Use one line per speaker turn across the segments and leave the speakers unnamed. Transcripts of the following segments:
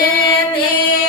In the.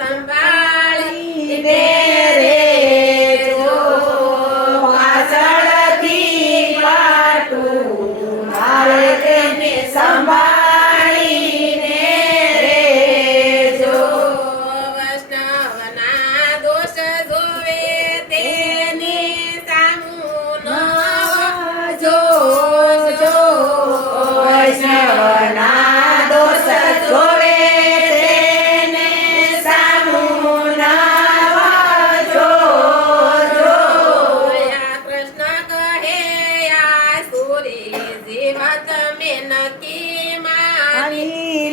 I'm back. માની